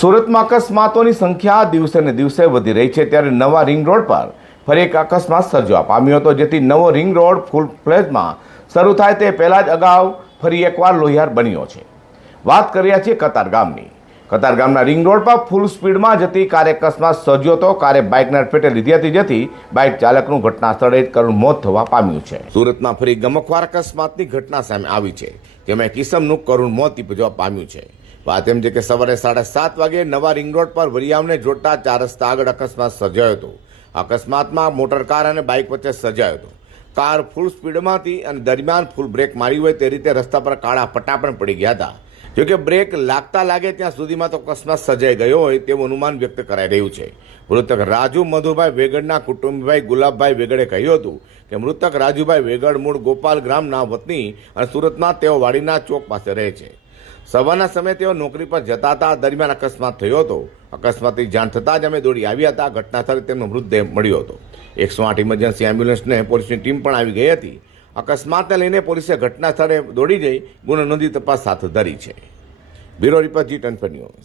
સુરતમાં અકસ્માતોની સંખ્યા દિવસે ને દિવસે વધી રહી છે ત્યારે નવા રિંગ રોડ પર ફરી એક અકસ્માત સર્જવા પામ્યો હતો, જેથી નવો રિંગ રોડ ફૂલ ફ્લેજમાં શરૂ થાય તે પહેલાં જ અગાઉ ફરી એકવાર લોહિયાર બન્યો છે. વાત કર્યા છીએ કતાર ગામની. કતાર ગામના રિંગ રોડ પર ફૂલ સ્પીડમાં જતી કારે અકસ્માત સર્જ્યો હતો. કારે બાઇકને અડફેટે લીધી હતી, જેથી બાઇક ચાલકનું ઘટના સ્થળે જ કરુણ મોત થવા પામ્યું છે. સુરતમાં ફરી ગમકવાર અકસ્માતની ઘટના સામે આવી છે, જેમાં કિસમનું કરુણ મોત નીપજવા પામ્યું છે. વાત એમ છે કે સવારે સાડા સાત વાગે નવા રિંગ રોડ પર વરિયામને જોડતા ચાર રસ્તા આગળ અકસ્માત સર્જાયો હતો. અકસ્માતમાં મોટર, કાર અને બાઇક વચ્ચે સર્જાયો હતો. કાર ફૂલ સ્પીડમાં હતી અને દરમિયાન ફૂલ બ્રેક મારી હોય તે રીતે રસ્તા પર કાળા પટ્ટા પણ પડી ગયા હતા. જોકે બ્રેક લાગતા લાગે ત્યાં સુધીમાં તો અકસ્માત સર્જાઈ ગયો હોય તેવું અનુમાન વ્યક્ત કરાઈ રહ્યું છે. મૃતક રાજુ મધુભાઈ વેગડના કુટુંબભાઈ ગુલાબભાઈ વેગડે કહ્યું હતું કે મૃતક રાજુભાઈ વેગડ મૂળ ગોપાલ ગ્રામના વતની અને સુરતમાં તેઓ વાડીના ચોક પાસે રહે છે. સવારના સમયે તેઓ નોકરી પર જતા હતા. દરમિયાન અકસ્માત થયો હતો. અકસ્માતની જાણ થતાં જ અમે દોડી આવ્યા હતા. ઘટના સ્થળે તેમનો મૃતદેહ મળ્યો હતો. એકસો આઠ ઇમરજન્સી એમ્બ્યુલન્સને પોલીસની ટીમ પણ આવી ગઈ હતી. અકસ્માતને લઈને પોલીસે ઘટના સ્થળે દોડી જઈ ગુનો નોંધી તપાસ હાથ ધરી છે. Bureau report Zee News.